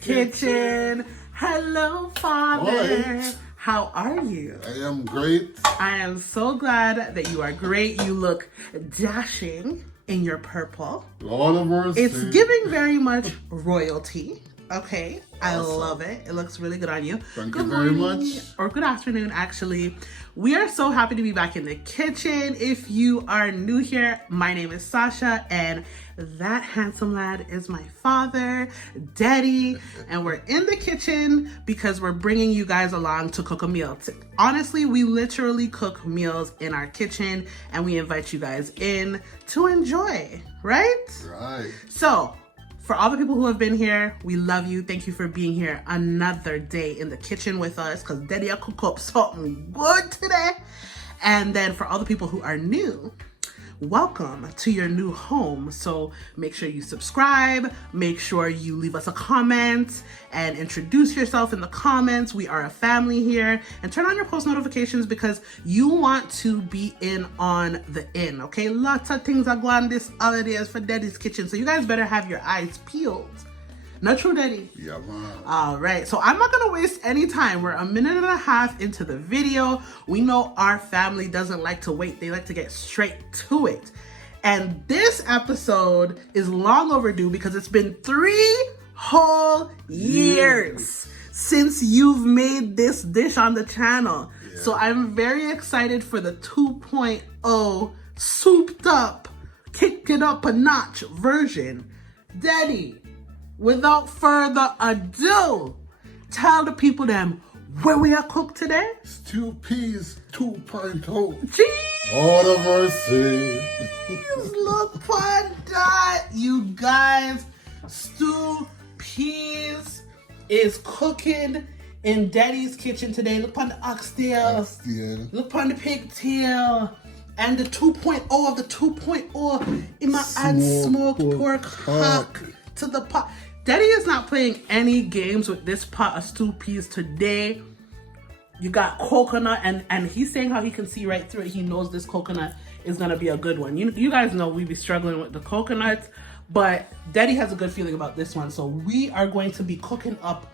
kitchen. Hello, Father. Hi. How are you? I am great. I am so glad that you are great. You look dashing in your purple. Lord of mercy. It's giving very much royalty. Okay, I Awesome. love it. It looks really good on you. Thank Good you very morning, much. or good afternoon, actually. We are so happy to be back in the kitchen. If you are new here, my name is Sasha, and that handsome lad is my father, Deddy, and we're in the kitchen because we're bringing you guys along to cook a meal. Honestly, we literally cook meals in our kitchen, and we invite you guys in to enjoy, right? Right. So, for all the people who have been here, we love you. Thank you for being here another day in the kitchen with us, because Deddy will cook up something good today. And then for all the people who are new, welcome to your new home. So make sure you subscribe, make sure you leave us a comment and introduce yourself in the comments. We are a family here, and turn on your post notifications because you want to be in on the in, okay? Lots of things are going on this holidays for Deddy's kitchen, so you guys better have your eyes peeled. Not true, Deddy? Yeah, man. All right, so I'm not gonna waste any time. We're a minute and a half into the video. We know our family doesn't like to wait. They like to get straight to it. And this episode is long overdue because it's been 3 whole years since you've made this dish on the channel. Yeah. So I'm very excited for the 2.0 souped up, kicked it up a notch version. Deddy, without further ado, tell the people them where we are cooked today. Stew peas 2.0. Jeez, Lord of mercy. look on that, you guys. Stew peas is cooking in Daddy's kitchen today. Look on the oxtail. Yeah. Look on the pigtail. And the 2.0 of the 2.0. In my add smoked pork hock to the pot. Deddy is not playing any games with this pot of stew peas today. You got coconut, and he's saying how he can see right through it. He knows this coconut is gonna be a good one. You guys know we be struggling with the coconuts, but Deddy has a good feeling about this one. So we are going to be cooking up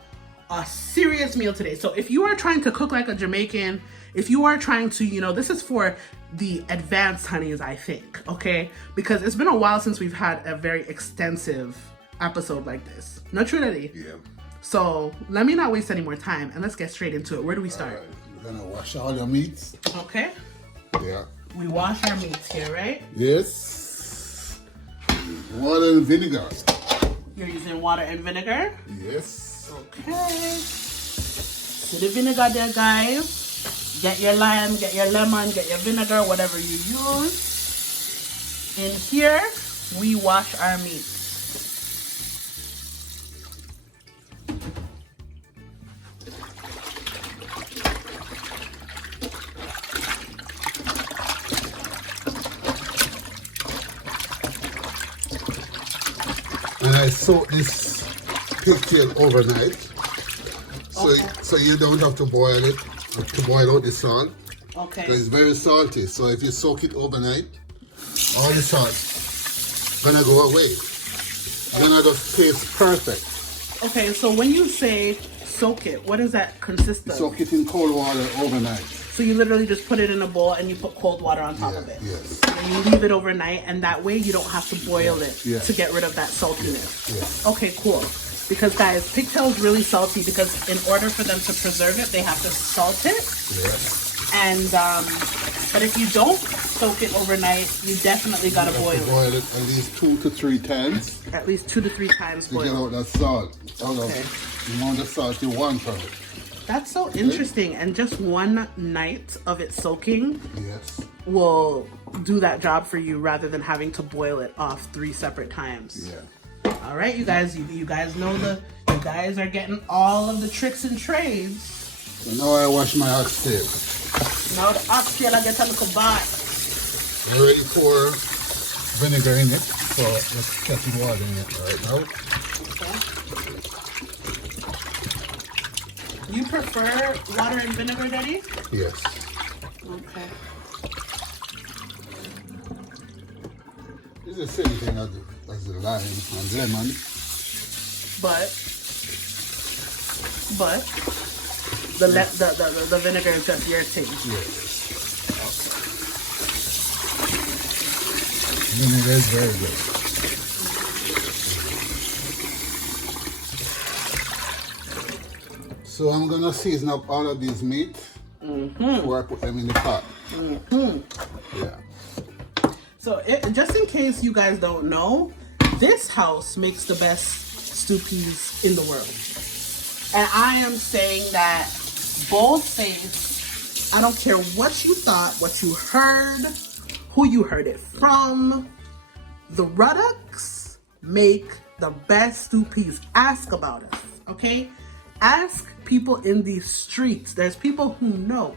a serious meal today. So if you are trying to cook like a Jamaican, if you are trying to, this is for the advanced honeys, I think, okay? Because it's been a while since we've had a very extensive episode like this. Not true, Deddy? Yeah. So let me not waste any more time and let's get straight into it. Where do we start? Alright, we're gonna wash all your meats. Okay. Yeah. We wash our meats here, right? Yes. Water and vinegar. You're using water and vinegar? Yes. Okay. So the vinegar there, guys. Get your lime, get your lemon, get your vinegar, whatever you use. In here, we wash our meat. And I soak this pigtail overnight. So you don't have to boil it, to boil out the salt. Okay. So it's very salty. So if you soak it overnight, all the salt gonna go away. It's gonna just taste perfect. Okay, so when you say soak it, what does that consist of? Soak it in cold water overnight. So you literally just put it in a bowl and you put cold water on top of it. Yes. And you leave it overnight, and that way you don't have to boil it to get rid of that saltiness. Yes. Okay, cool. Because guys, pigtail is really salty because in order for them to preserve it, they have to salt it. Yes. And but if you don't soak it overnight, you definitely gotta boil it. Boil it at least 2 to 3 times At least 2 to 3 times to get boil. out that salt. Out of the amount of salt you want from it. That's so interesting. And just one night of it soaking Yes. will do that job for you rather than having to boil it off 3 separate times. Yeah. All right, you guys, you guys know you guys are getting all of the tricks and trades. So now I wash my oxtail. Now the oxtail, I get a little bite. I already pour vinegar in it, so let's get the water in it right now. Okay. You prefer water and vinegar, Deddy? Yes. Okay. It's the same thing as the lime and lemon. But but the vinegar is just your taste. Yes. Vinegar is very good. So I'm gonna season up all of these meat before I put them in the pot. Yeah. So just in case you guys don't know, this house makes the best stew peas in the world. And I am saying that bold face. I don't care what you thought, what you heard, who you heard it from. The Ruddocks make the best stew peas. Ask about us, okay? Ask people in these streets. There's people who know.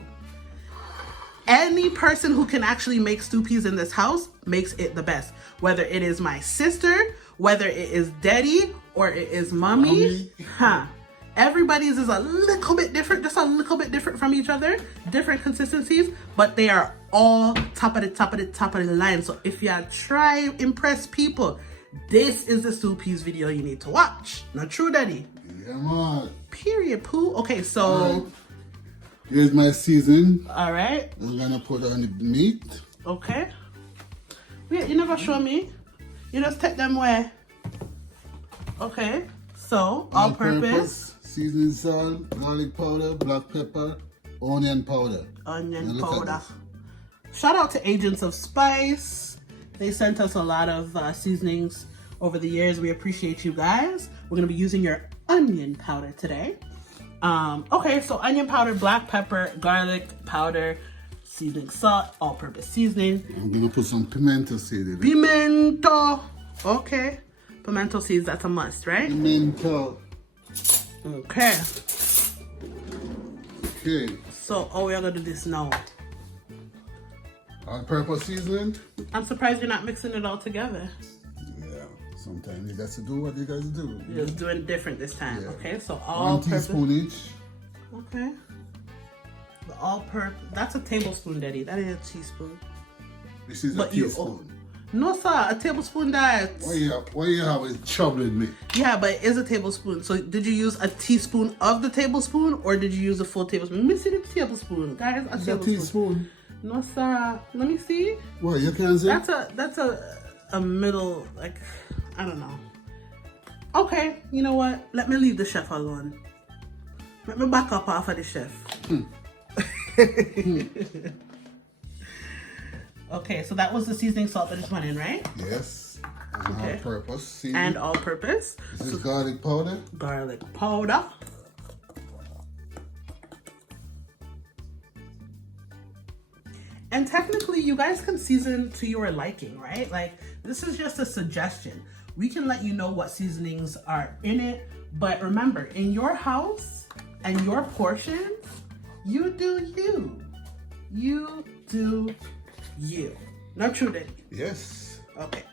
Any person who can actually make stew peas in this house makes it the best. Whether it is my sister, whether it is Deddy, or it is mommy. Everybody's is a little bit different, just a little bit different from each other, different consistencies, but they are all top of the line. So if you try impress people, this is the stew peas video you need to watch. Not true, Daddy? Yeah, man. Period, poo. Okay, so right. Here's my seasoning. All right. I'm gonna put on the meat. Okay. Wait, you never show me. You just take them where? Okay. So all-purpose. Seasoning salt, garlic powder, black pepper, onion powder. Onion powder. Shout out to Agents of Spice. They sent us a lot of seasonings over the years. We appreciate you guys. We're gonna be using your onion powder today. Okay, so onion powder, black pepper, garlic powder, seasoning salt, all-purpose seasoning. I'm gonna put some pimento seed in it. Pimento. Okay. Pimento seeds, that's a must, right? Pimento. Okay. Okay. So, we are gonna do this now. All-purpose seasoning. I'm surprised you're not mixing it all together. Yeah. Sometimes you got to do what you got to do. You're just doing different this time. Yeah. Okay, so 1 teaspoon each. Okay. The all-purpose. That's a tablespoon, Daddy. That ain't a teaspoon. This is a teaspoon. No, sir. A tablespoon that. Why you always troubling me? Yeah, but it is a tablespoon. So did you use a teaspoon of the tablespoon, or did you use a full tablespoon? Let me see the tablespoon, guys. A teaspoon. No, sir. Let me see. What, you can say? That's a middle, like, I don't know. Okay, you know what? Let me leave the chef alone. Let me back up off of the chef. Okay, so that was the seasoning salt that just went in, right? Yes. And okay. All-purpose seasoning. And all-purpose. This is garlic powder. Garlic powder. And technically, you guys can season to your liking, right? Like, this is just a suggestion. We can let you know what seasonings are in it. But remember, in your house and your portions, you do you. You do you. Not true, Daddy? Yes. Okay.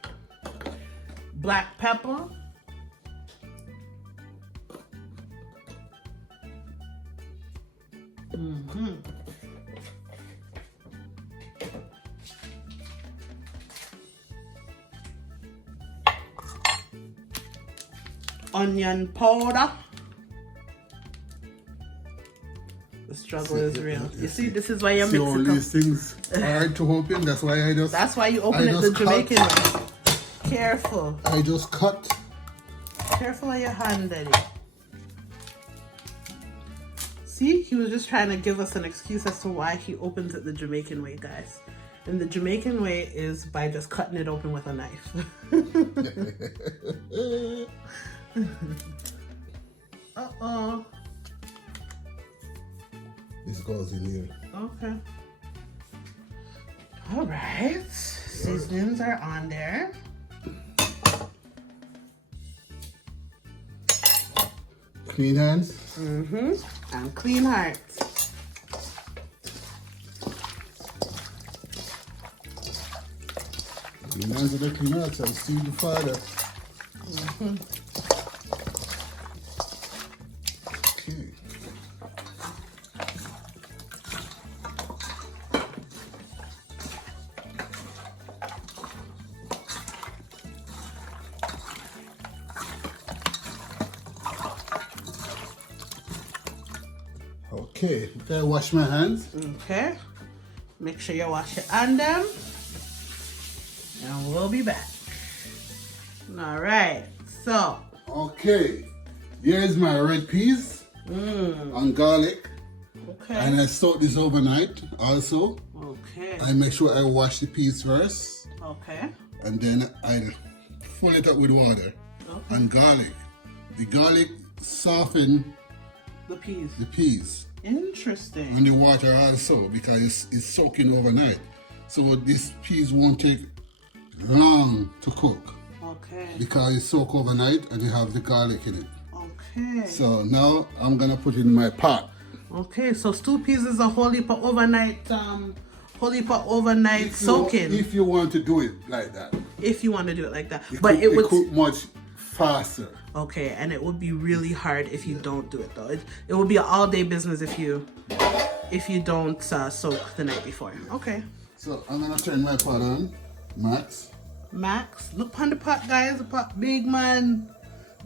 Black pepper. Onion powder. The struggle is real. You see, this is why you're mixing all these things hard to open. That's why I just. That's why you open it the Jamaican way. Careful. I just cut. Careful on your hand, Daddy. See, he was just trying to give us an excuse as to why he opens it the Jamaican way, guys. And the Jamaican way is by just cutting it open with a knife. Uh-oh. This goes in here. Okay. All right. Seasonings are on there. Clean hands. And clean hearts. Clean hands with the clean hearts and see the Father. Okay. Okay, can I wash my hands? Okay. Make sure you wash your hand them. And we'll be back. All right. So. Okay. Here is my red peas and garlic. Okay. And I soak this overnight also. Okay. I make sure I wash the peas first. Okay. And then I fill it up with water and garlic. The garlic soften the peas. the peas. Interesting. And the water also because it's soaking overnight. So these peas won't take long to cook Okay. because it's soaked overnight and you have the garlic in it. Okay. So now I'm gonna put it in my pot. Okay, so stew peas is a whole heap of overnight soaking. If you want to do it like that. If you want to do it like that. It But it would cook much faster. okay, and it would be really hard if you don't do it though. It would be an all-day business if you don't soak the night before. Okay. So I'm gonna turn my pot on, Max. Max, look on the pot, guys. The pot big, man.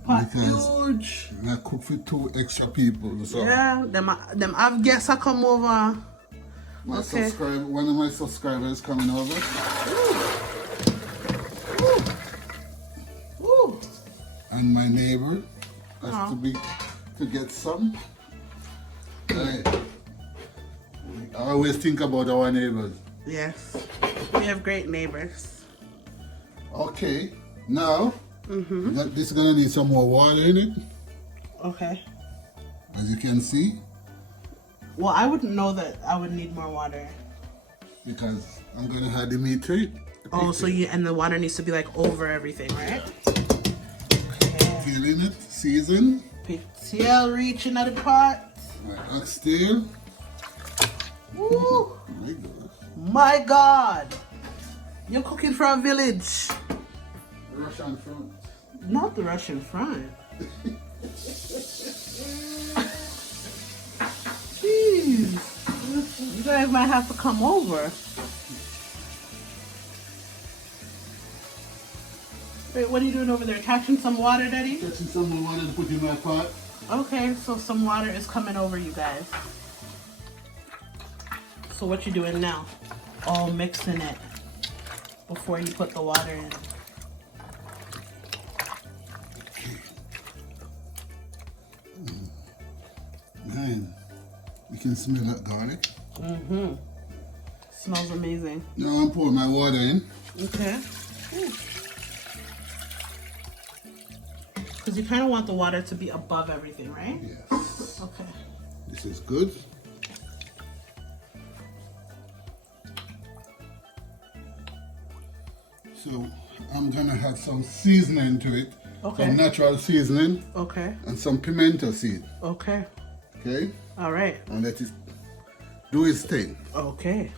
Pot Because huge. I cook for 2 extra people. So Yeah, them have guests that come over. my Okay. one of my subscribers coming over. Ooh. And my neighbor has to get some. Right. I always think about our neighbors. Yes, we have great neighbors. Okay, now this is gonna need some more water in it, Okay. as you can see, Well, I wouldn't know that I would need more water. because I'm gonna add the meat to it. Oh, so and the water needs to be like over everything, right? Okay. Feeling it, season. Pigtail reaching out the pot. My oxtail. Woo! My God. My God! You're cooking for a village. Russian front. Not the Russian front. Jeez. You guys might have to come over. Wait, what are you doing over there? Catching some water, Daddy? Catching some more water to put in my pot. Okay, so some water is coming over, you guys. So what you doing now? Oh, mixing it before you put the water in. Man, you can smell that garlic. Mm-hmm. Smells amazing. Now I'm pouring my water in. Okay. Because you kind of want the water to be above everything, right? Yes. Okay. This is good. So I'm gonna add some seasoning to it. Okay. Some natural seasoning Okay. and some pimento seed. Okay. Okay? All right. And let it do its thing. Okay.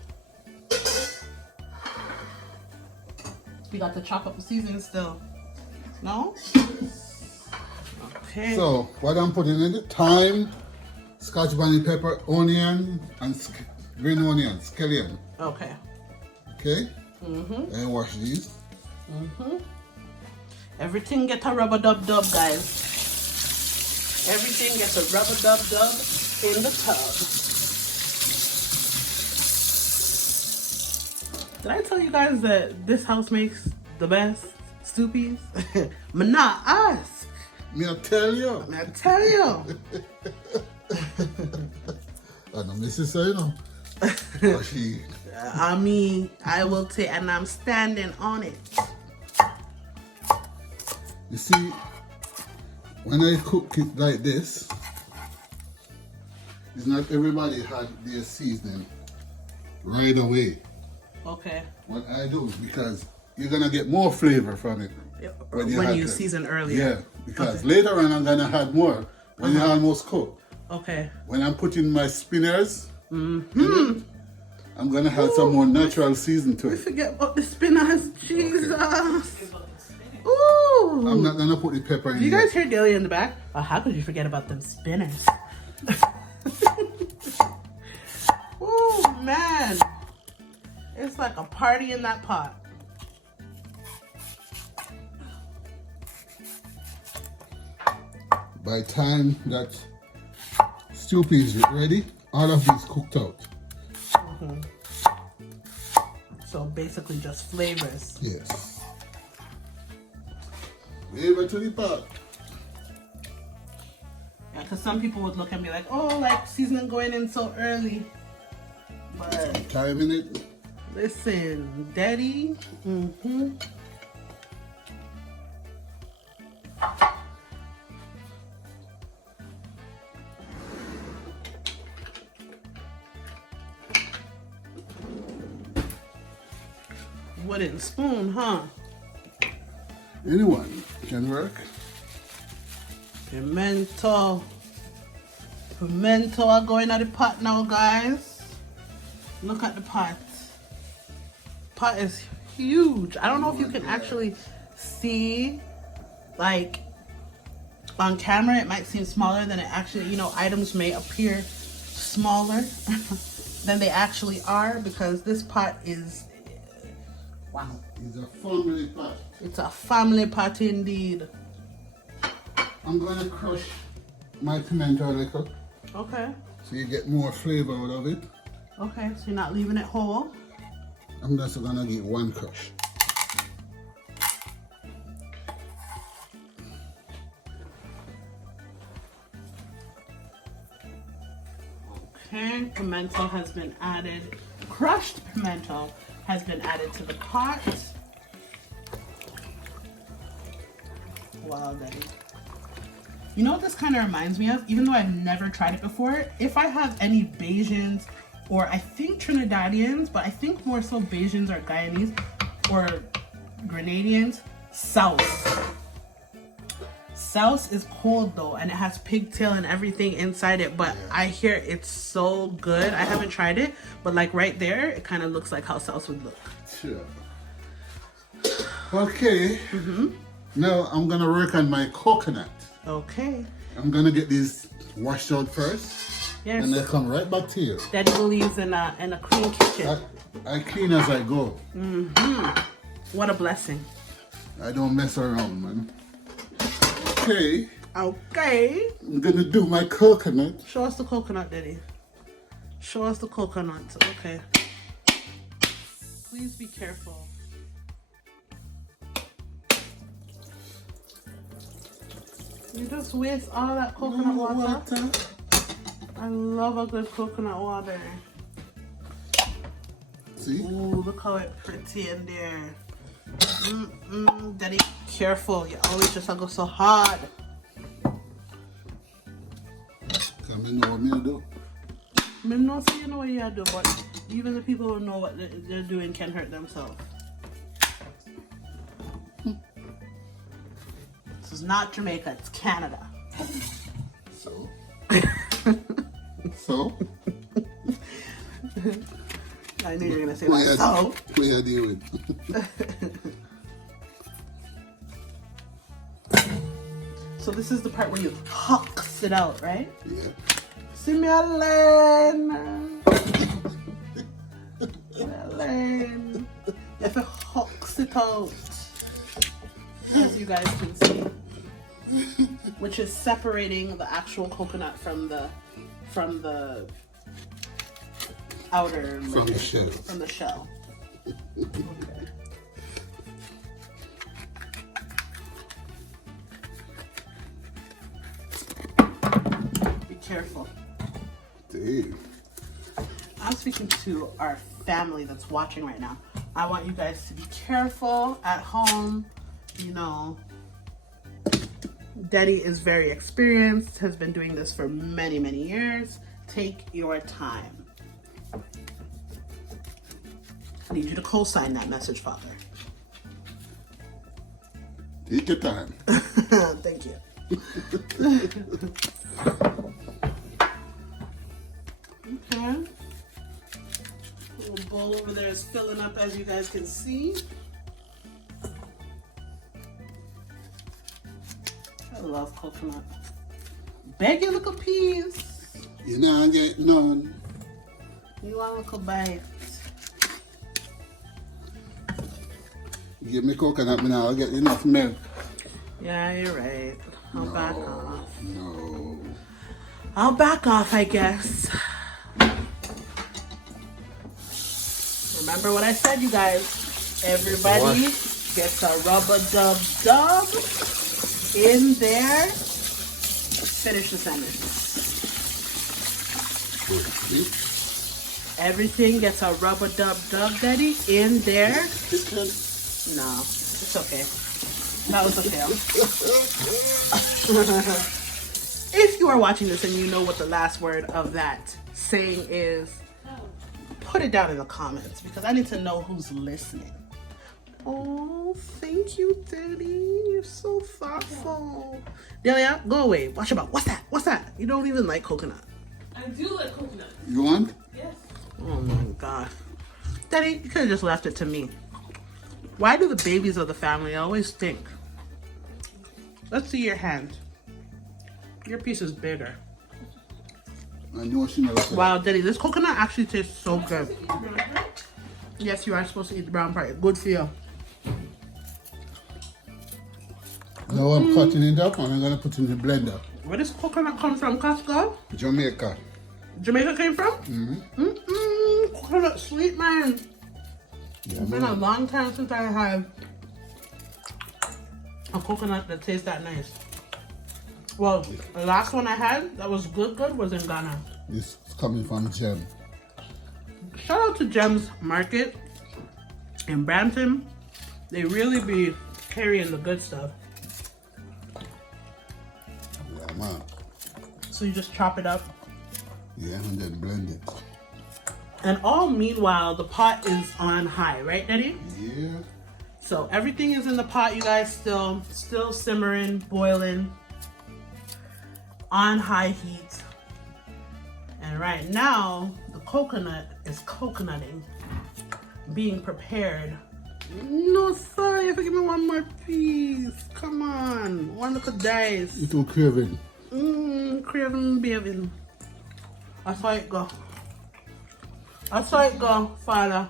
You got to chop up the seasoning still. No? Okay. So what I'm putting in it, thyme, scotch bonnet pepper, onion, and green onion, scallion. Okay. Okay? Mm-hmm. And wash these. Mm-hmm. Everything get a rub-a-dub-dub, guys. Everything gets a rub-a-dub-dub in the tub. Did I tell you guys that this house makes the best stew peas? Me not ask. Me I tell you. I tell you. I know Mrs. say, you know. But she, I mean, I will take, and I'm standing on it. you see, when I cook it like this, it's not everybody had their seasoning right away. Okay. What I do, because you're gonna get more flavor from it When add you it. season earlier. Yeah, because later on I'm gonna add more when you almost cook. Okay. When I'm putting my spinners, in it, I'm gonna add some more natural season to it. Forget about the spinners. Jesus. Ooh. I'm not gonna put the pepper in. Do you yet. guys hear Delia in the back? Oh, how could you forget about them spinners? Oh man. It's like a party in that pot. By the time that stew peas is ready, all of these cooked out. So basically just flavors. Yes. Flavor to the pot. Yeah, because some people would look at me like, oh, like seasoning going in so early. But Time in it. listen, Daddy. Wooden spoon, huh? Anyone can work. Pimento. Pimento are going at the pot now, guys. Look at the pot. Pot is huge. I don't know if you can actually see, like, on camera it might seem smaller than it actually, you know, items may appear smaller than they actually are because this pot is, wow. It's a family pot. It's a family pot indeed. I'm gonna crush my pimento a little Okay. so you get more flavor out of it. Okay, so you're not leaving it whole. I'm just gonna give one crush. Okay, pimento has been added. Crushed pimento has been added to the pot. Wow, Daddy. You know what this kind of reminds me of? Even though I've never tried it before, if I have any Bajans, or I think Trinidadians, but I think more so Bajans or Guyanese or Grenadians, sauce. Sauce is cold though, and it has pigtail and everything inside it, but I hear it's so good. I haven't tried it, but like right there, it kind of looks like how sauce would look. Sure. Okay. Now I'm gonna work on my coconut. Okay. I'm gonna get these washed out first, Yes. and I come right back to you. Daddy believes in a clean kitchen. I clean as I go. What a blessing. I don't mess around, man. Okay, Okay. I'm gonna do my coconut. Show us the coconut, Daddy. Show us the coconut. Okay. Please be careful. You just waste all that coconut water. I love a good coconut water. See? Ooh, look how it's pretty in there. Daddy, careful. You always just go so hard. Come in, know what me do? I not say you know what you do, but even the people who know what they're doing can hurt themselves. This is not Jamaica, it's Canada. So? So? I knew you were gonna say that. So? What you doing? So this is the part where you hocks it out, right? Yeah. See me Elaine. Elaine. If it hocks it out, as you guys can see, which is separating the actual coconut from the outer From the shell. From the shell. Okay. Be careful. Damn. I'm speaking to our family that's watching right now. I want you guys to be careful at home. You know, Deddy is very experienced, has been doing this for many, many years. Take your time. I need you to co-sign that message, Father. Take your time. Thank you. Okay. Little bowl over there is filling up, as you guys can see. I love coconut. Beg your little piece. You know I get none. You want a little bite? Give me coconut, man. I'll get enough milk. Yeah, you're right. I'll back off. No. I'll back off, I guess. Remember what I said, you guys. Everybody gets a rub-a-dub-dub in there. Finish the sandwich. Everything gets a rub-a-dub-dub, Daddy, in there. No, it's okay. That was a fail. If you are watching this and you know what the last word of that saying is, put it down in the comments because I need to know who's listening. Oh, thank you, Daddy. You're so thoughtful. Delia, go away. Watch your mouth. What's that? What's that? You don't even like coconut. I do like coconut. You want? Yes. Oh my God. Daddy, you could have just left it to me. Why do the babies of the family always stink? Let's see your hand. Your piece is bigger. I know she never said. Wow, Daddy, this coconut actually tastes so good. Yes, you are supposed to eat the brown part. Good for you. Now I'm cutting it up and I'm gonna put it in the blender. Where does coconut come from, Costco? Jamaica. Jamaica came from? Coconut sweet, man. Yeah, It's been a man. long time since I had a coconut that tastes that nice. Well, the last one I had that was good was in Ghana. This is coming from Gem. Shout out to Gem's Market in Brampton. They really be carrying the good stuff. Yeah, man. So you just chop it up. Yeah, and then blend it. And all meanwhile, the pot is on high, right, Daddy? Yeah. So everything is in the pot, you guys, still simmering, boiling, on high heat. And right now, the coconut is coconutting, being prepared. No, sorry, if you give me one more piece. Come on, one little dice. Little craving. Craving, baby. I saw it go. I saw it go, Father.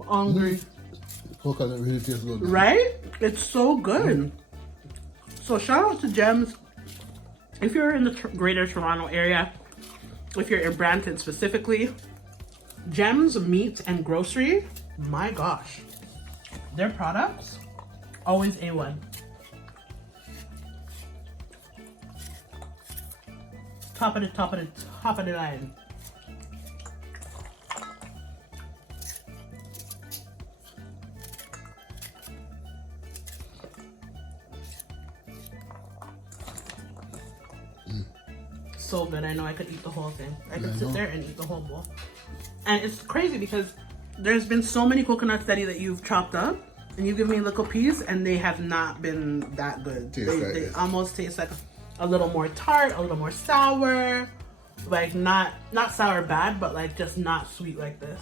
I'm hungry. Coconut really tastes good. Man. Right? It's so good. So shout out to Gems. If you're in the greater Toronto area, if you're in Brampton specifically, Gems Meat and Grocery, my gosh. Their products, always A1. Top of the line. So good. I know I could eat the whole thing. I could sit there and eat the whole bowl. And it's crazy because there's been so many coconuts, Daddy, that you've chopped up and you give me a little piece and they have not been that good. They almost taste like a little more tart, a little more sour. Like not sour bad, but like just not sweet like this.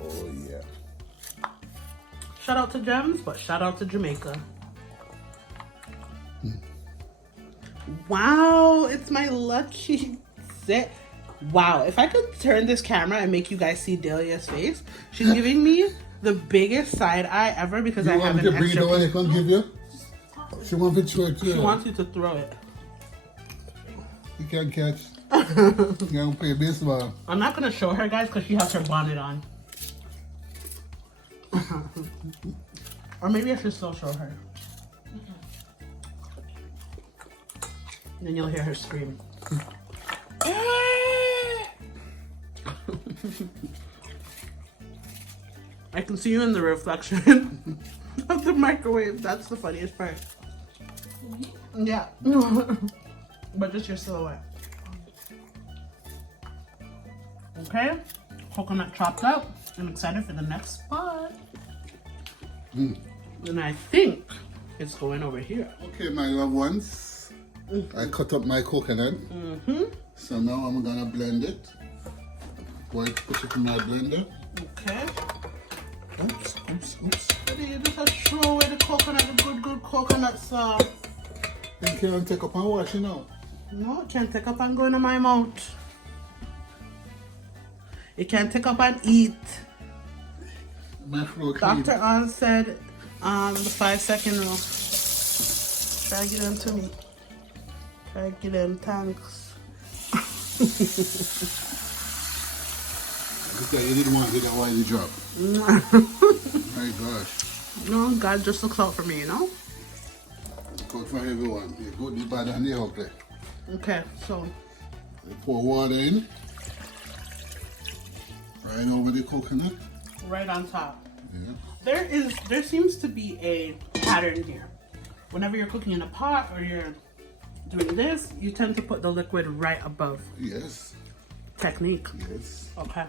Oh yeah. Shout out to Gems, but shout out to Jamaica. Wow, it's my lucky set. Wow, if I could turn this camera and make you guys see Delia's face, she's giving me the biggest side eye ever because I have an extra. You want me to bring it away? Can give you? She wants me to throw it to you. She wants you to throw it. You can't catch. You can't play baseball. I'm not gonna show her, guys, because she has her bonnet on. Or maybe I should still show her. Then you'll hear her scream. I can see you in the reflection of the microwave. That's the funniest part. Yeah. But just your silhouette. Okay. Coconut chopped up. I'm excited for the next spot. And I think it's going over here. Okay, my loved ones. I cut up my coconut. So now I'm gonna blend it. Put it in my blender. Okay. Oops. You just have to throw away the coconut, the good coconut sauce. You can't take up and wash it out. No, it can't take up and go into my mouth. It can't take up and eat. My throat clean. Dr. Oz said the 5-second rule. Try to get them to me. Try to get them, thanks. You didn't want to get that while you drop. My gosh. No, God just looks out for me, you know? Good for everyone. The good, the bad, and the ugly. Okay, so You pour water in. Right over the coconut. right on top. Yeah. There seems to be a pattern here. Whenever you're cooking in a pot or you're doing this, you tend to put the liquid right above. Yes. Technique. Yes. Okay.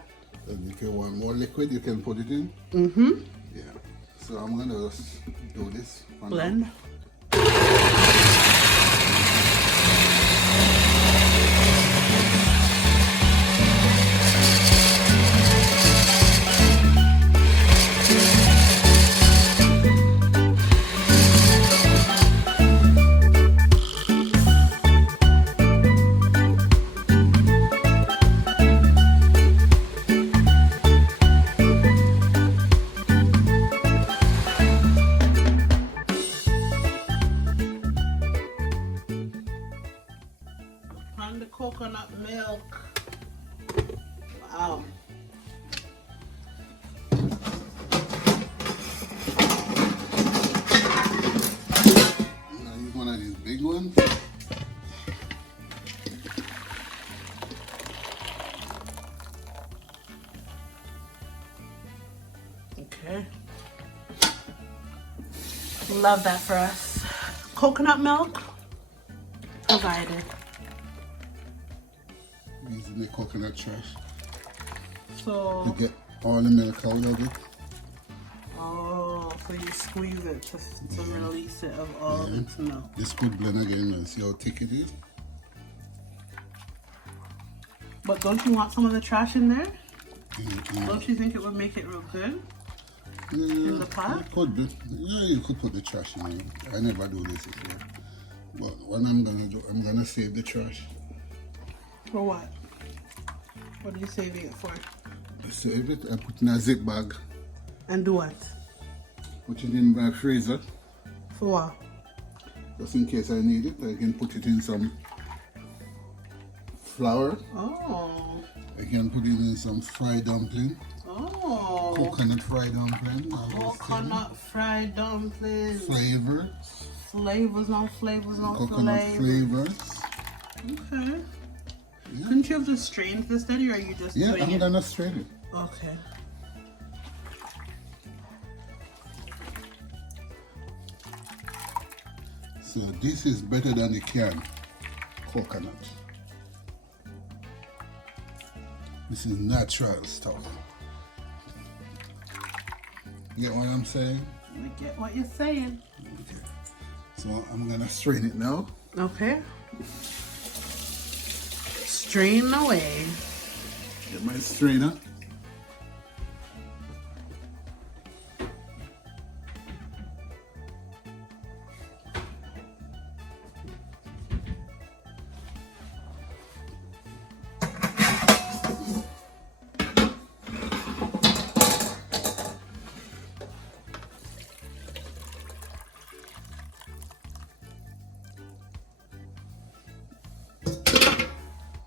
And if you want more liquid, you can put it in. Mm-hmm. Yeah. So I'm gonna just do this. Blend. On the coconut milk. Wow. Now use one of these big ones. Okay. Love that for us. Coconut milk provided. Using the coconut trash So, to get all the milk out of it. oh, so you squeeze it to release it of all its milk. This could blend again and see how thick it is. But don't you want some of the trash in there? Mm-hmm. Don't you think it would make it real good? In the pot? It could be. Yeah, you could put the trash in it. I never do this before. But what I'm gonna do, I'm gonna save the trash. For what? What are you saving it for? Save it and put in a zip bag. And do what? Put it in my freezer. For what? Just in case I need it, I can put it in some flour. Oh. I can put it in some fried dumpling. Oh. Coconut fried dumpling. Coconut fried dumplings. Flavor. Flavors, no Coconut flavors. flavors. Okay. Yeah. Couldn't you have just strained this, Deddy, or are you just Yeah, doing I'm it? gonna strain it. Okay. So this is better than the canned coconut. This is natural stuff. You get what I'm saying? I get what you're saying. Okay. So I'm gonna strain it now. Okay. Strain away. Get my strainer.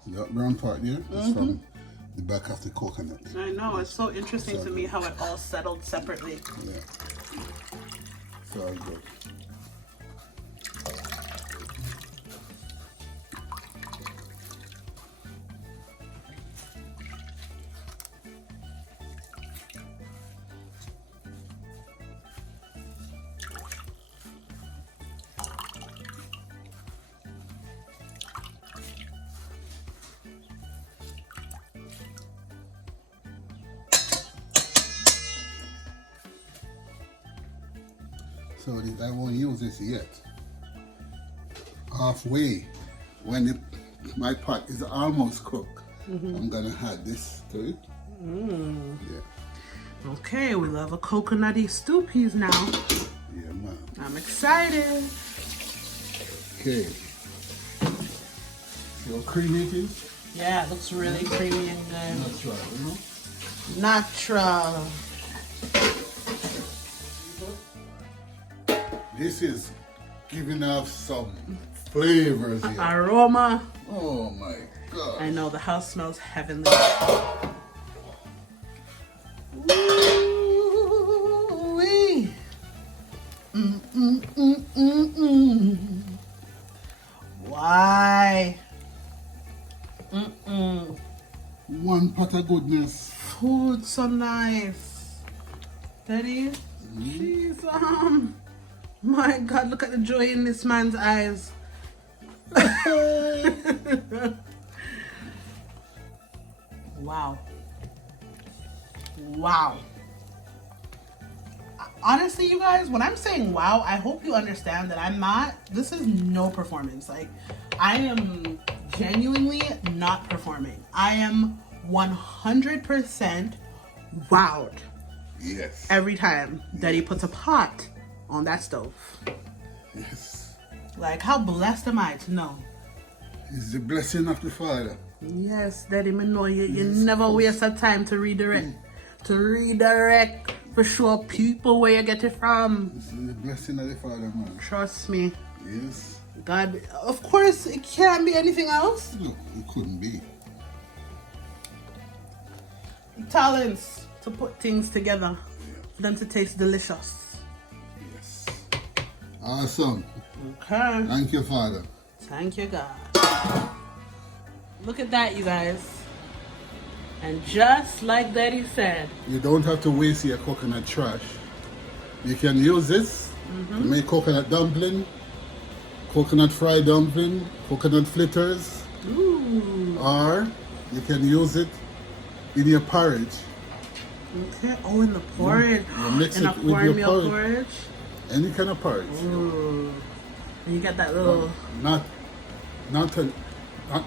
That brown part there is from the back of the coconut. I know, it's so interesting to me how it all settled separately. Yeah. So all good. So I won't use this yet. Halfway, when my pot is almost cooked, I'm gonna add this to it. Yeah. Okay, we love a coconutty stew peas now. Yeah, man. I'm excited. Okay. See how creamy it is? Yeah, it looks really creamy and good. Natural, you know? Natural. This is giving off some flavors here. Aroma. Oh my God. I know, the house smells heavenly. Ooh-wee. Why? One pot of goodness. Food so nice. Daddy, jeez, my God, look at the joy in this man's eyes. Wow. Wow. Honestly, you guys, when I'm saying wow, I hope you understand that this is no performance. Like, I am genuinely not performing. I am 100% wowed. Yes. Every time Daddy puts a pot on that stove. Yes. Like, how blessed am I to know? It's the blessing of the Father. Yes, Daddy, me know you never waste a time to redirect. To redirect for show people where you get it from. This is the blessing of the Father, man. Trust me. Yes. God, of course, it can't be anything else. No, it couldn't be. Talents to put things together for them to taste delicious. Yes. Awesome. Okay. Thank you, Father. Thank you, God. Look at that, you guys. And just like Daddy said, You don't have to waste your coconut trash. You can use this to make coconut dumpling, coconut fried dumpling, coconut fritters, ooh. or you can use it in your porridge. Okay. Oh, in the porridge. You mix in it a with your cornmeal porridge. porridge. Any kind of porridge. Ooh. And you got that little. Not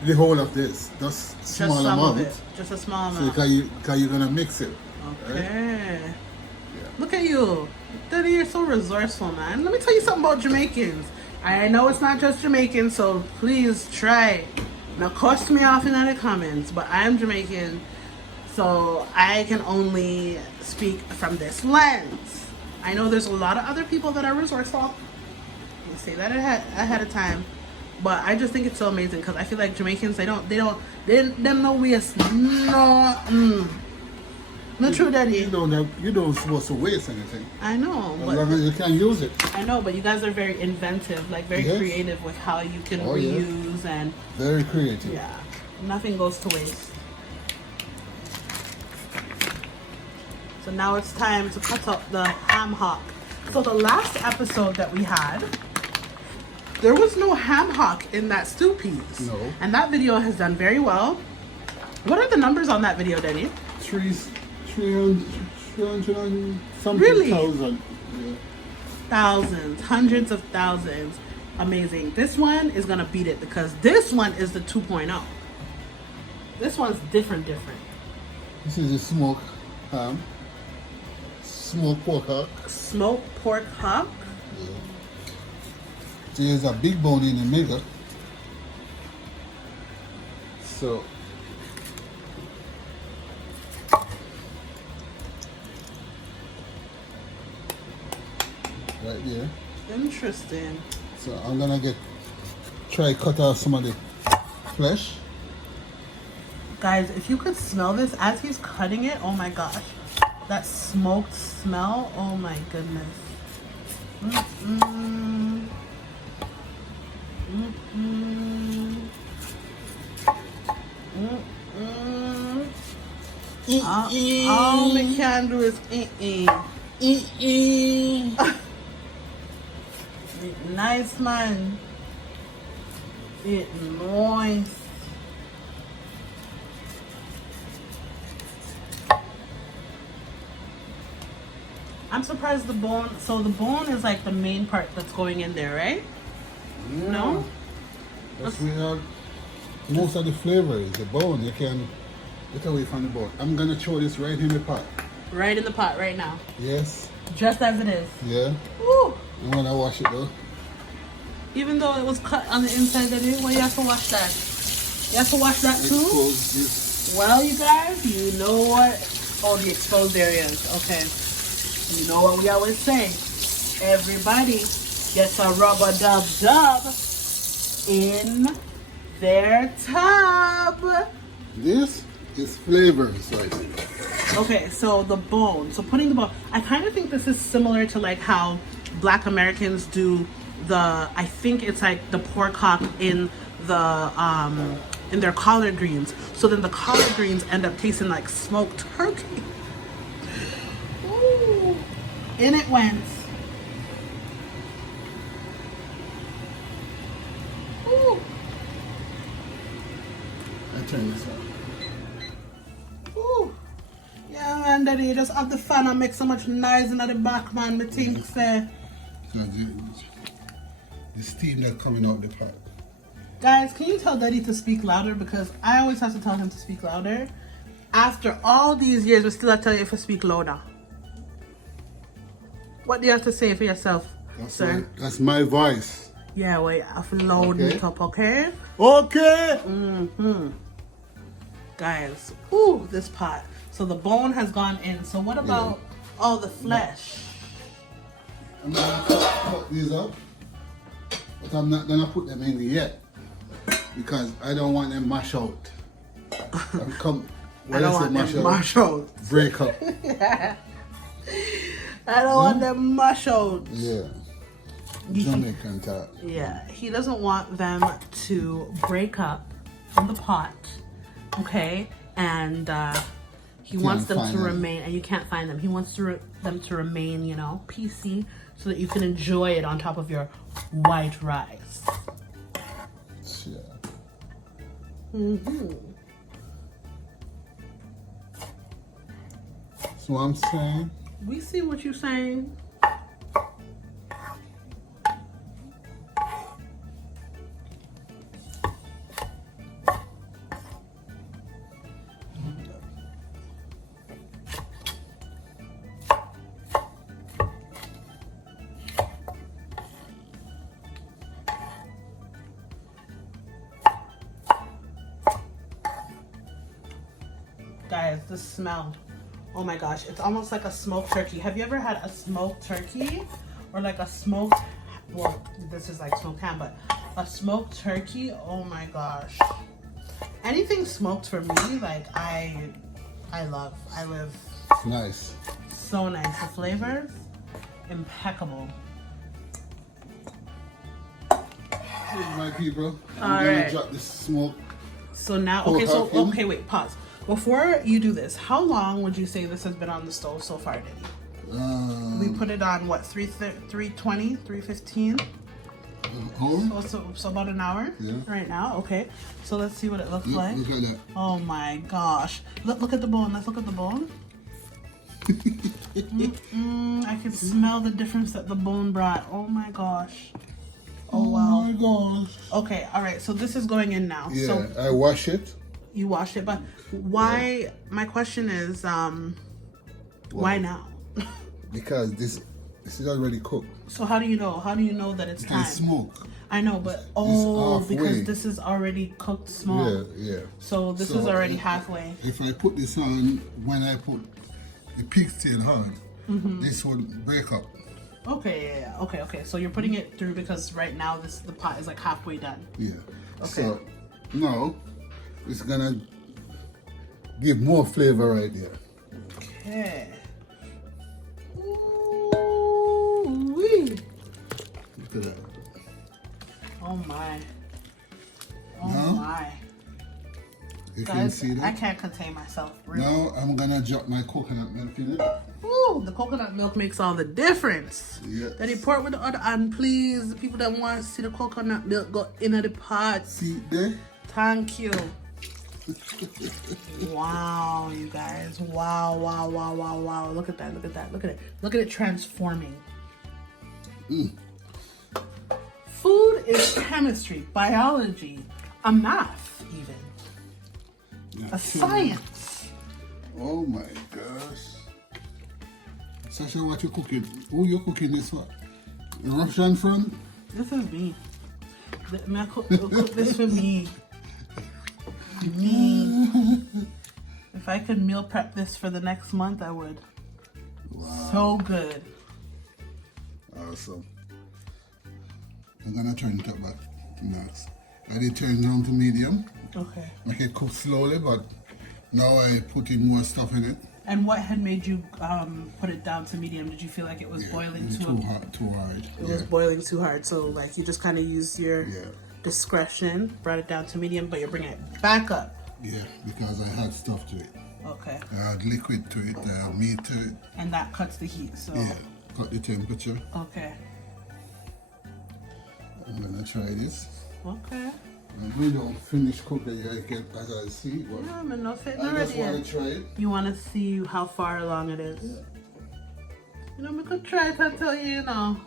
the whole of this, just small just some amount. of it. Just a small So amount. because you're gonna mix it. Okay. Right? Look at you. Daddy, you're so resourceful, man. Let me tell you something about Jamaicans. I know it's not just Jamaican, so please try. Now, cuss me off in the comments, but I'm Jamaican, so I can only speak from this lens. I know there's a lot of other people that are resourceful. Let me say that ahead of time. But I just think it's so amazing because I feel like Jamaicans, them no waste. No. Not true, Daddy. You don't supposed to waste anything. I know, As but long as you can use it. I know, but you guys are very inventive, like very Yes. creative with how you can Oh, yeah. reuse and Very creative. yeah, nothing goes to waste. So now it's time to cut up the ham hock. So the last episode that we had, there was no ham hock in that stew piece. No. And that video has done very well. What are the numbers on that video, Daddy? 300 and something Really? thousand. Yeah. Thousands, hundreds of thousands. Amazing. This one is gonna beat it because this one is the 2.0. This one's different. This is a smoked ham. Smoked pork hock. Smoked pork hock. Yeah. There's a big bone in the middle. So right there. Interesting. So I'm gonna try cut off some of the flesh. Guys, if you could smell this as he's cutting it, oh my gosh. That smoked smell, oh my goodness. Mm-mm. Mm-mm. Mm-mm. All we can do is nice, man. It moist. I'm surprised the bone. So the bone is like the main part that's going in there, right? Yeah. No? That's where most of the flavor is. The bone, you can get away from the bone. I'm gonna throw this right in the pot. Right in the pot right now. Yes. Just as it is. Yeah. Woo! I'm gonna wash it though. Even though it was cut on the inside, well, you have to wash that. You have to wash that too? Expose this. Well, you guys, you know what? Oh, the exposed areas. Okay. You know what we always say. Everybody gets a rubber-dub-dub in their tub. This is flavors right here. Okay, so the bone. So putting the bone. I kind of think this is similar to like how Black Americans do I think it's like the pork hock in their collard greens. So then the collard greens end up tasting like smoked turkey. Ooh. In it went. Ooh. I turn this up. Ooh. Yeah, man, Daddy, just have the fun and make so much noise in the back, man. Me think, say. The steam that's coming out the pot. Guys, can you tell Daddy to speak louder? Because I always have to tell him to speak louder. After all these years, we still have to tell you to speak louder. What do you have to say for yourself, sir? That's my voice. Yeah, wait, I have to load it up, okay? Okay. Guys, ooh, this pot. So the bone has gone in. So what about all the flesh? I'm gonna cut these up, but I'm not gonna put them in yet because I don't want them mash out. I don't want them mash out. Break up. I don't want them mash out. Yeah. Jamaican talk. Yeah, he doesn't want them to break up in the pot, okay? And he wants them to remain, and you can't find them. He wants them to remain, you know, PC, so that you can enjoy it on top of your white rice. Yeah. So I'm saying. We see what you're saying. Guys, the smell. Oh my gosh, it's almost like a smoked turkey. Have you ever had a smoked turkey? Or like a smoked, well, this is like smoked ham, but a smoked turkey, oh my gosh. Anything smoked for me, like I love. I live. It's nice. So nice. The flavors, impeccable. Here's my people. I'm gonna drop this smoke. So now, okay, wait, pause. Before you do this, how long would you say this has been on the stove so far, Deddy? We put it on what, 320, 315? So about an hour right now. Okay, so let's see what it looks like. Look at that. Oh my gosh! Look at the bone. Let's look at the bone. I can smell the difference that the bone brought. Oh my gosh! Oh wow! Oh my gosh! Okay, all right. So this is going in now. Yeah, so I wash it. You washed it, but why? Yeah. My question is, why now? Because this is already cooked. So how do you know? How do you know that it's time? It's smoke. I know, but because this is already cooked small. Yeah. So this is already halfway. If I put this on when I put the pig's tail on, this would break up. Okay, yeah. Okay. So you're putting it through because right now the pot is like halfway done. Yeah. Okay. So now it's gonna give more flavor right there. Okay. Ooh-wee. Look at that. Oh my. Oh now, my. You Guys, can see that. I can't contain myself. Really. Now I'm gonna drop my coconut milk in it. Ooh, the coconut milk makes all the difference. Yes. Daddy, pour it with the other hand, please. The people that want to see the coconut milk go in the pot. See there? Thank you. Wow, you guys. Wow. Look at that. Look at it transforming. Food is chemistry, biology, a math even. A science. Oh my gosh. Sasha, what you cooking? Who you cooking this for? Russian friend? This is me. I cook this for me. Me. If I could meal prep this for the next month, I would. Wow. So good. Awesome. I'm gonna turn it up back next. I did turn it down to medium. Okay. Make it cook slowly, but now I put in more stuff in it. And what had made you put it down to medium? Did you feel like it was boiling too hot, too hard? It was boiling too hard, so like you just kind of used your discretion, brought it down to medium, but you're bringing it back up. Yeah, because I had stuff to it. Okay. I had liquid to it, I had meat to it. And that cuts the heat, so. Yeah, cut the temperature. Okay. I'm gonna try this. Okay. And we don't finish cooking yet, as I see. But yeah, I'm not fitting I already just want to try it. You want to see how far along it is? Yeah. You know, we could try it until you know.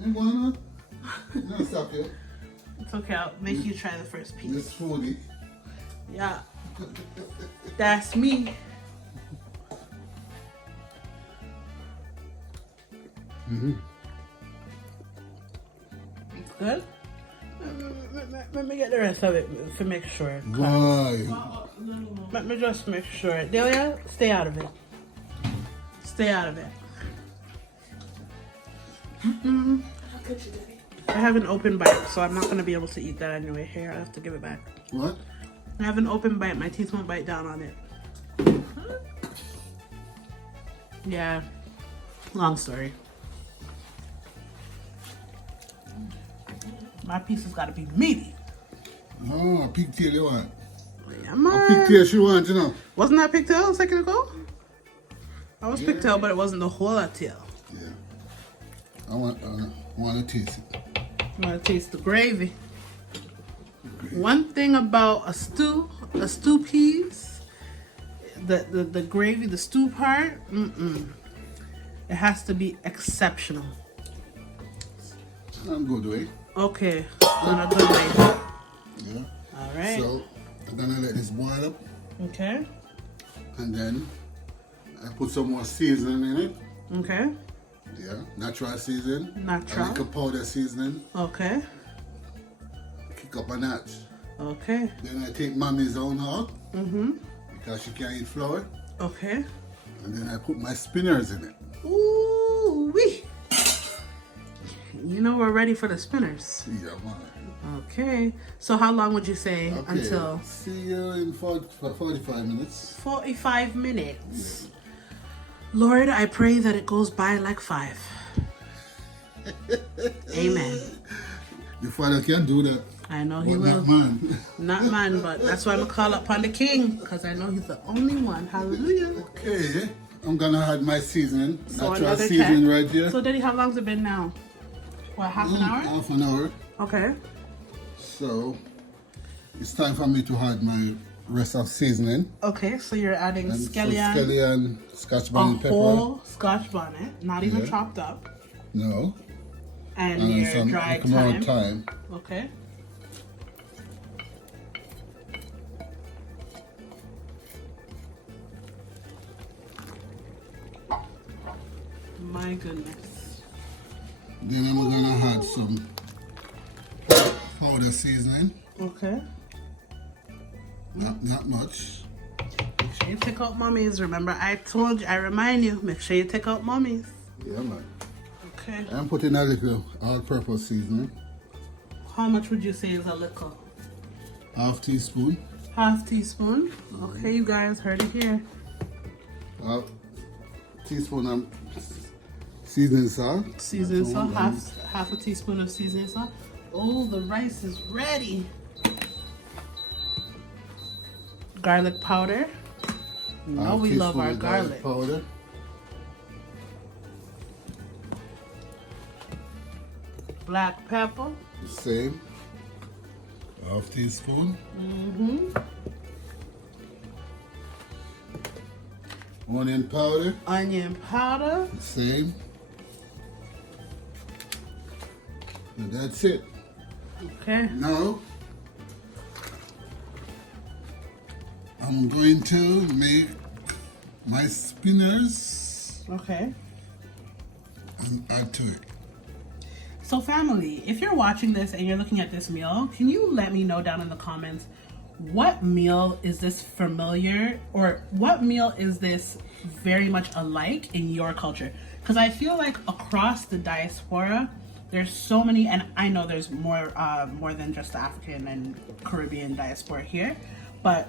You wanna? No, stop you. It's okay, I'll make you try the first piece. This foodie. Yeah. That's me. It's good? Let me get the rest of it to make sure. Why? Let me just make sure. Delia, stay out of it. Stay out of it. I have an open bite, so I'm not going to be able to eat that anyway. Here, I have to give it back. What? I have an open bite. My teeth won't bite down on it. Yeah. Long story. My piece has got to be meaty. No, a pigtail you want. Yeah, man. A pigtail she want, you know. Wasn't that pigtail a second ago? I was pigtail, but it wasn't the whole tail. Yeah. I want to taste it. I want to taste the gravy. One thing about a stew piece, the gravy, the stew part, it has to be exceptional. I'm good way. Okay, on a good way. Yeah. All right. So I'm gonna let this boil up, Okay. and then I put some more seasoning in it. Okay. Yeah, natural seasoning. Natural. I like a powder seasoning. Okay. Kick up a notch. Okay. Then I take mommy's own out. Because she can't eat flour. Okay. And then I put my spinners in it. Ooh wee. You know we're ready for the spinners. Yeah, man. Okay. So how long would you say until? See you in 45 minutes. 45 minutes. Lord, I pray that it goes by like 5. Amen. Your father can do that. I know he But will. not man. Not man, but that's why I'm gonna call upon the King, because I know he's the only one. Hallelujah. Okay, I'm gonna add my seasoning. So Natural another seasoning 10. right here. So Deddy, how long's it been now? What, half an hour? Half an hour. Okay. So it's time for me to add my rest of seasoning. Okay, so you're adding And scallion, scallion, scotch a bonnet pepper. whole Scotch bonnet, not even Yeah. chopped up, No. and And your some dried more thyme. thyme. Okay. My goodness. Then I'm gonna add some powder seasoning. Okay. Not much. Make sure you take out mummies. Remember, I remind you, make sure you take out mummies. Yeah, man. Okay. I'm putting a little all-purpose seasoning. How much would you say is a little? Half teaspoon. Half teaspoon. Okay, you guys heard it here. Half teaspoon of seasoning salt. Seasoning salt, half a teaspoon of seasoning salt. Oh, the rice is ready. Garlic powder. You know we love our garlic. Powder. Black pepper. Same. Half teaspoon. Onion powder. Onion powder. Same. And that's it. Okay. Now I'm going to make my spinners Okay. and add to it. So family, if you're watching this and you're looking at this meal, can you let me know down in the comments what meal is this familiar, or what meal is this very much alike in your culture? Because I feel like across the diaspora, There's so many, and I know there's more than just the African and Caribbean diaspora here, but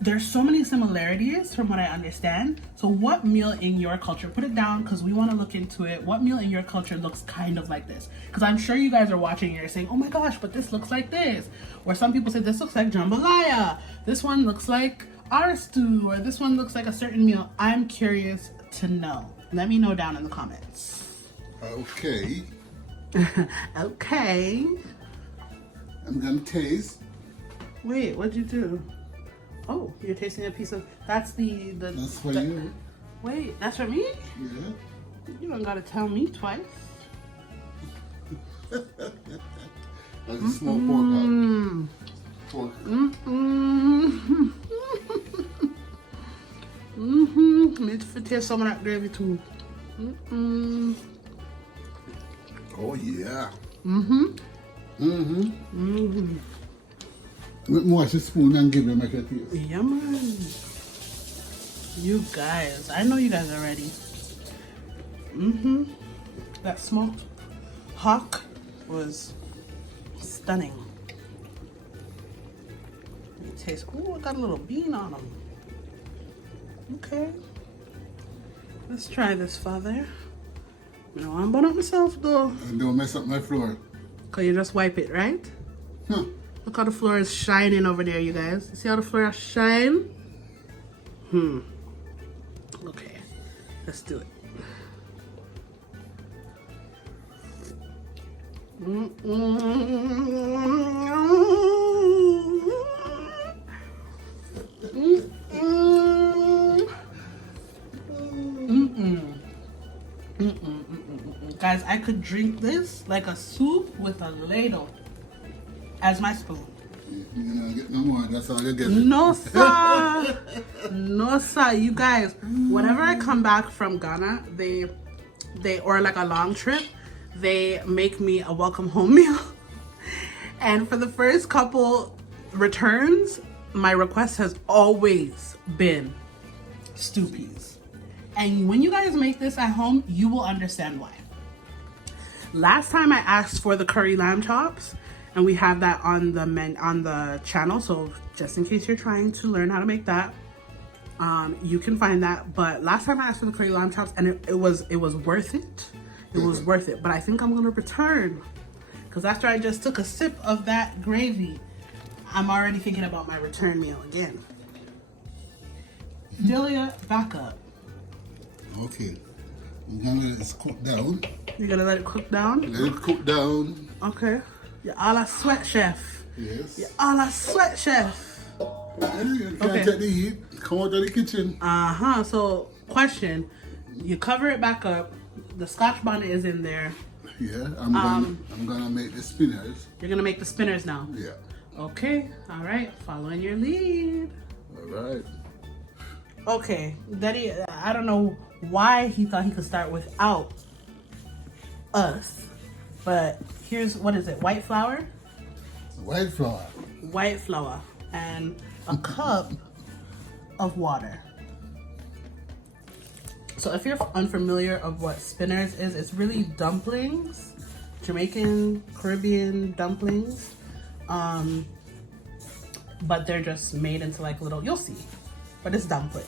there's so many similarities from what I understand. So what meal in your culture, put it down because we want to look into it. What meal in your culture looks kind of like this? Because I'm sure you guys are watching and you're saying, oh my gosh, but this looks like this. Or some people say this looks like jambalaya. This one looks like our stew, or this one looks like a certain meal. I'm curious to know. Let me know down in the comments. Okay. Okay. I'm gonna taste. Wait, what'd you do? Oh, you're tasting a piece of. That's That's for you. Wait, that's for me? Yeah. You don't gotta tell me twice. That's a small pork. Pork. Need to taste some of that gravy too. Oh yeah. Let me wash the spoon and give you make a taste. Yeah, man. You guys, I know you guys are ready. That smoked hock was stunning. Let me taste. Ooh, it got a little bean on them. Okay. Let's try this, Father. No, I'm burning up myself though. And don't mess up my floor. Cause you just wipe it, right? Huh. Look how the floor is shining over there, you guys. You see how the floor shine? Okay, let's do it. Guys, I could drink this like a soup with a ladle as my spoon. You're not getting no more. That's all you get. No, sir. No, sir. You guys, whenever I come back from Ghana, they or like a long trip, they make me a welcome home meal. And for the first couple returns, my request has always been stew peas. And when you guys make this at home, you will understand why. Last time I asked for the curry lamb chops, and we have that on the channel. So just in case you're trying to learn how to make that, you can find that. But last time I asked for the curry lamb chops, and it was worth it. It was worth it. But I think I'm gonna return, because after I just took a sip of that gravy, I'm already thinking about my return meal again. Delia, back up. Okay. I'm gonna let it cook down. You're gonna let it cook down? Let it cook down. Okay. You're all a sweat chef. Yes. You're all a sweat chef. You can't Okay. take the heat. Come out of the kitchen. So, question. You cover it back up. The Scotch bonnet is in there. Yeah. I'm gonna make the spinners. You're gonna make the spinners now. Yeah. Okay. All right. Following your lead. All right. Okay. Deddy, I don't know why he thought he could start without us. But here's, what is it? White flour? White flour. White flour. And a cup of water. So if you're unfamiliar of what spinners is, it's really dumplings, Jamaican, Caribbean dumplings. But they're just made into like little, you'll see, but it's dumpling.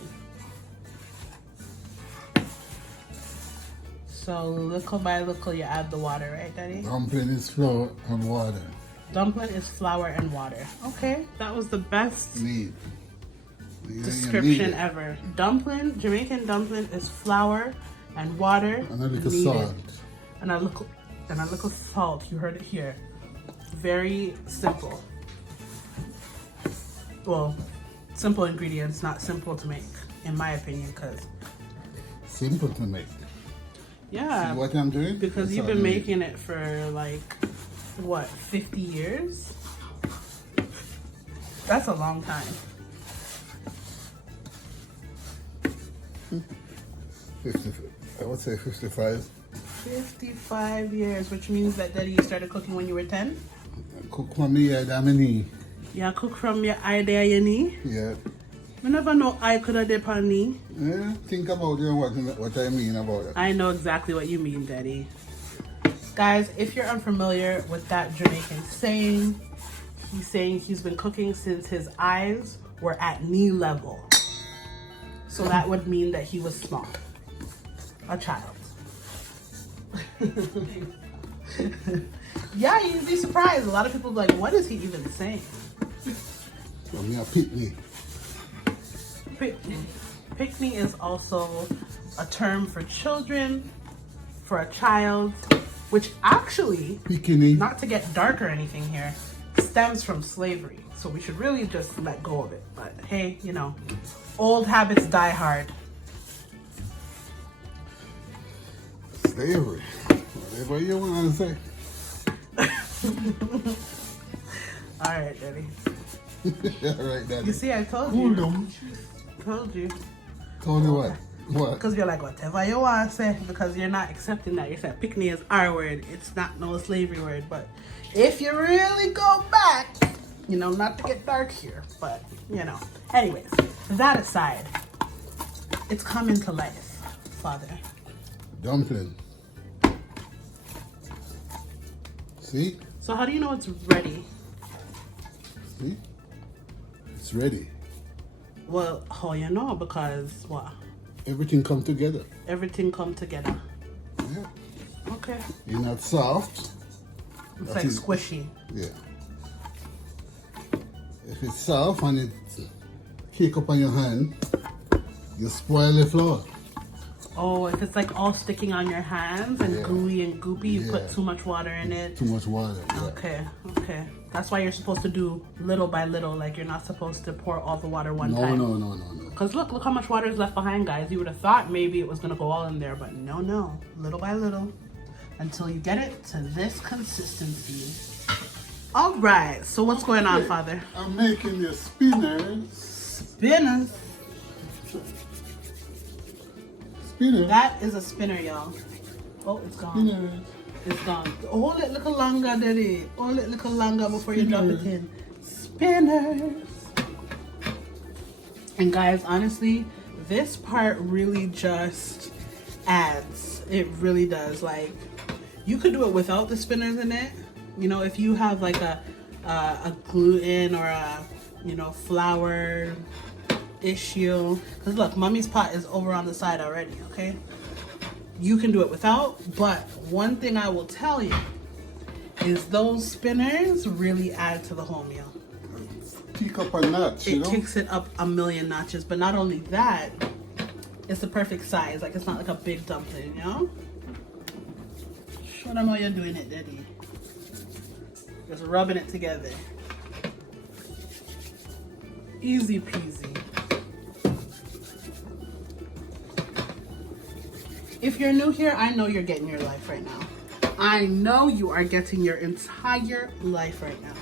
So little by little you add the water, right, Daddy? Dumpling is flour and water. Dumpling is flour and water. Okay, that was the best Need. Yeah, description ever. Dumpling, Jamaican dumpling is flour and water. And a little needed. salt. And a little salt. You heard it here. Very simple. Well, simple ingredients, not simple to make, in my opinion, because Simple to make. yeah, See what I'm doing? because That's you've all been I need. making it for like what, 50 years? That's a long time. 50, I would say 55. 55 years, which means that Daddy, you started cooking when you were 10? Cook for me, I knee. Yeah, cook from your eye there, your knee. Yeah. I never know I could have dip on knee. Yeah. Think about it, what I mean about it. I know exactly what you mean, Daddy. Guys, if you're unfamiliar with that Jamaican saying, he's saying he's been cooking since his eyes were at knee level. So that would mean that he was small. A child. Yeah, you'd be surprised. A lot of people are like, what is he even saying? Well, me a pick me. Pick me is also a term for children, for a child, which actually, Bikini. not to get dark or anything here, stems from slavery. So we should really just let go of it. But hey, you know, old habits die hard. Slavery. Whatever you want to say. All right, Daddy. All right, Daddy. You see, I told Cool you. down. Told you. Told you what? What? Because you're like, whatever you want to say, because you're not accepting that. You said pick me as our word. It's not no slavery word. But if you really go back, you know, not to get dark here, but, you know. Anyways, that aside, it's coming to life, Father. Dumpling. See? So how do you know it's ready? See? It's ready. Well, how you know? Because what? Everything come together. Everything come together. Yeah. Okay. You're not soft. It's That like is- squishy. Yeah. If it's soft and it kick up on your hand, you spoil the flour. Oh, if it's like all sticking on your hands and Yeah. gooey and goopy, you put Yeah. too much water in it. Too much water. Yeah. Okay. That's why you're supposed to do little by little. Like you're not supposed to pour all the water one time. No. Because look how much water is left behind, guys. You would have thought maybe it was going to go all in there, but no. Little by little until you get it to this consistency. All right. So what's going on, Father? I'm making the spinners. Spinners. Spinners. That is a spinner, y'all. Oh, it's gone. Spinners. It's gone. Hold it little longer, Daddy. Hold it little longer before you drop it in. Spinners. And guys, honestly, this part really just adds. It really does. Like, you could do it without the spinners in it. You know, if you have like a gluten or a, you know, flour issue. Because look, Mommy's pot is over on the side already, okay? You can do it without, but one thing I will tell you is those spinners really add to the whole meal. Kick up a notch, you It know? kicks it up a million notches, but not only that, it's the perfect size. Like, it's not like a big dumpling, you know? Show them how you're doing it, Daddy. Just rubbing it together. Easy peasy. If you're new here, I know you're getting your life right now. I know you are getting your entire life right now.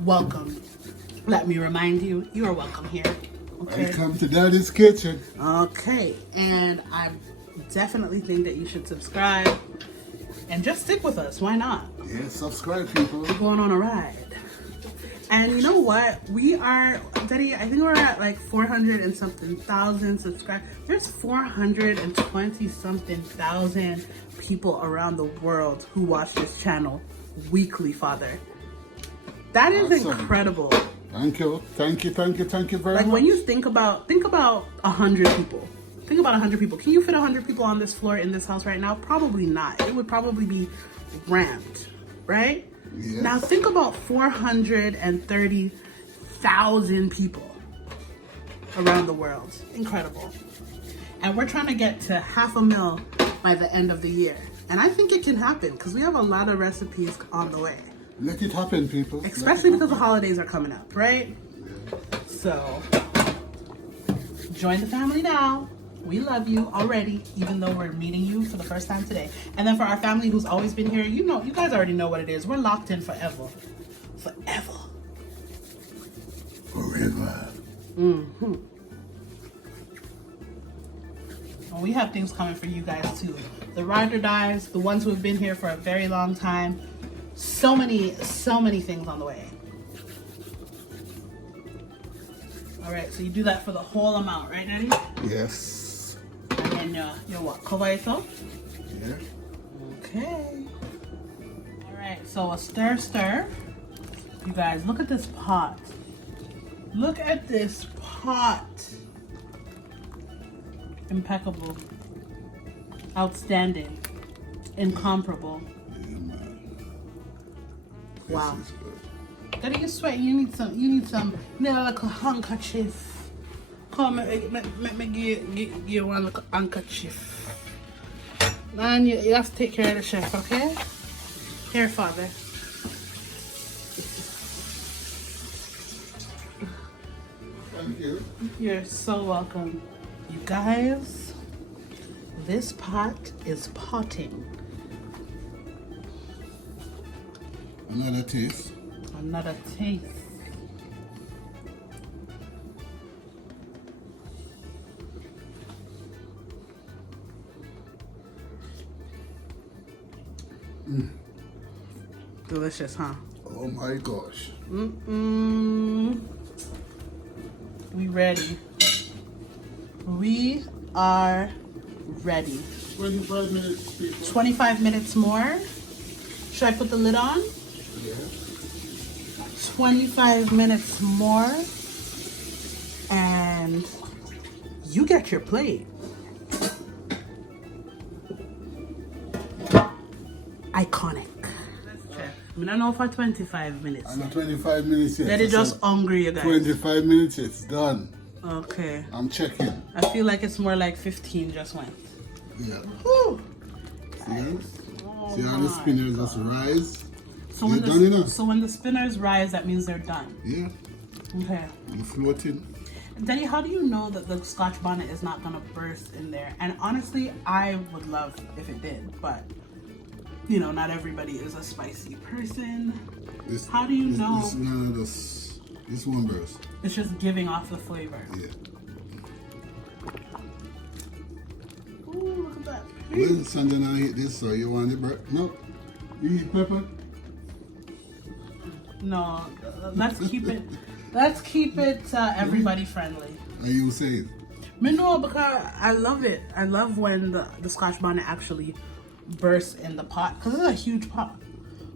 Welcome. Let me remind you, you are welcome here. Okay. Welcome to Daddy's Kitchen. Okay, and I definitely think that you should subscribe and just stick with us. Why not? Yeah, subscribe, people. We're going on a ride. And you know what? We are, Daddy, I think we're at like 400 and something thousand subscribers. There's 420 something thousand people around the world who watch this channel weekly, Father. That is Awesome. incredible. Thank you very Like much. when you think about 100 people. Think about 100 people. Can you fit 100 people on this floor in this house right now? Probably not. It would probably be rammed, right? Yes. Now think about 430,000 people around the world. Incredible. And we're trying to get to 500,000 by the end of the year. And I think it can happen because we have a lot of recipes on the way. Let it happen, people. Especially because the holidays are coming up, right? So, join the family now. We love you already, even though we're meeting you for the first time today. And then for our family who's always been here, you know, you guys already know what it is. We're locked in forever. Forever. Forever. Mm-hmm. And we have things coming for you guys too. The ride or dies, the ones who have been here for a very long time. So many things on the way. All right, so you do that for the whole amount, right, Daddy? Yes. And then you what? Cover it up? Yeah. Okay. Alright, so a stir. You guys, look at this pot. Look at this pot. Impeccable. Outstanding. Incomparable. Yeah, man. Wow. This is good. Daddy, you're sweating. You need some like a handkerchief. Come, let me give you one little handkerchief. Man, you have to take care of the chef, okay? Here, father. Thank you. You're so welcome. You guys, this pot is potting. Another taste. Another taste. Delicious, huh? Oh my gosh. We ready. We are ready. 25 minutes, people. 25 minutes more. Should I put the lid on? Yeah. 25 minutes more. And you get your plate. Iconic. I don't know for 25 minutes. I'm at 25 minutes yet. That is just hungry, you guys. 25 minutes, it's done. Okay. I'm checking. I feel like it's more like 15 just went. Yeah. Whew. See? See how the spinners just rise? So They're done enough. so when the spinners rise, that means they're done. Yeah. Okay. I'm floating. Daddy, how do you know that the Scotch bonnet is not gonna burst in there? And honestly, I would love if it did, but you know, not everybody is a spicy person. How do you know? This one burst. It's just giving off the flavor. Yeah. Ooh, look at that. Well, Sanjana eat this, so you want the burst? No. You eat pepper? No, let's keep it. Let's keep it everybody friendly. Are you saying? Me no, because I love it. I love when the Scotch bonnet actually bursts in the pot, because it's a huge pot.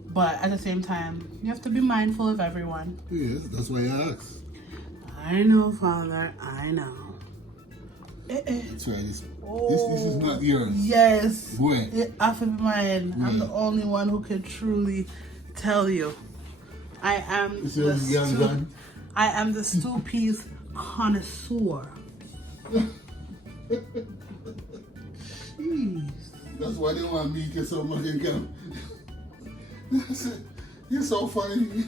But at the same time, you have to be mindful of everyone. Yes, that's why I asked. I know, Father. I know. That's why this is not yours. Yes. Boy. It have to be mine. I'm the only one who can truly tell you. I am the stew peas connoisseur. Jeez. That's why they want me to get so much income. You're so funny.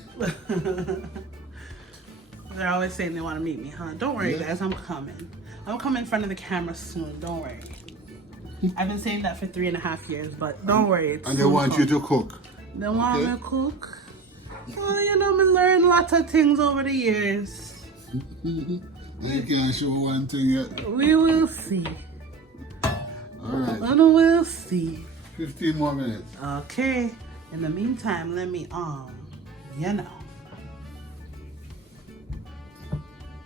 They're always saying they want to meet me, huh? Don't worry, guys. I'm coming. I'll come in front of the camera soon. Don't worry. I've been saying that for 3.5 years, but don't worry. And they want you to cook. They want me to cook. Oh, you know, me learn lots of things over the years. I can't show one thing yet. We will see. Alright. And we'll see. 15 more minutes. Okay. In the meantime, let me you know.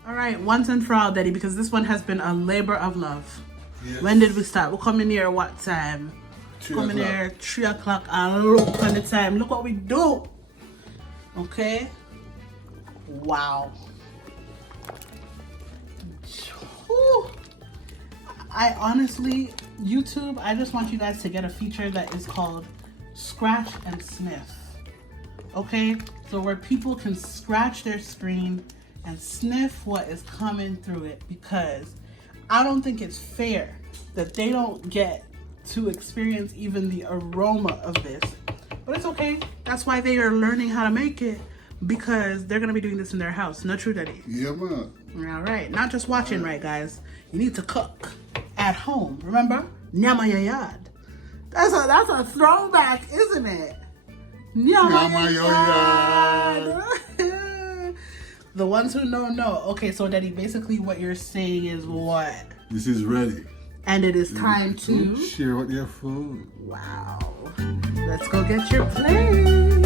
Alright, once and for all, Daddy, because this one has been a labor of love. Yes. When did we start? We come in here what time? 3 Come in o'clock. here 3 o'clock and look at the time. Look what we do. Okay? Wow. Whew. I honestly, YouTube, I just want you guys to get a feature that is called Scratch and Sniff. Okay? So where people can scratch their screen and sniff what is coming through it, because I don't think it's fair that they don't get to experience even the aroma of this. But it's okay. That's why they are learning how to make it, because they're going to be doing this in their house. Not true, Daddy? Yeah, man. All right. Not just watching, right, guys? You need to cook at home. Remember? Nyama yayad. That's a throwback, isn't it? Nyama yayad. The ones who know. Okay, so Daddy, basically what you're saying is what? This is ready. And it is time to share with your food. Wow. Let's go get your plate.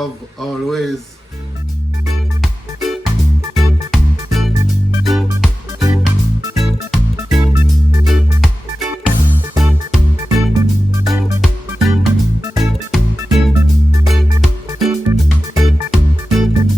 have always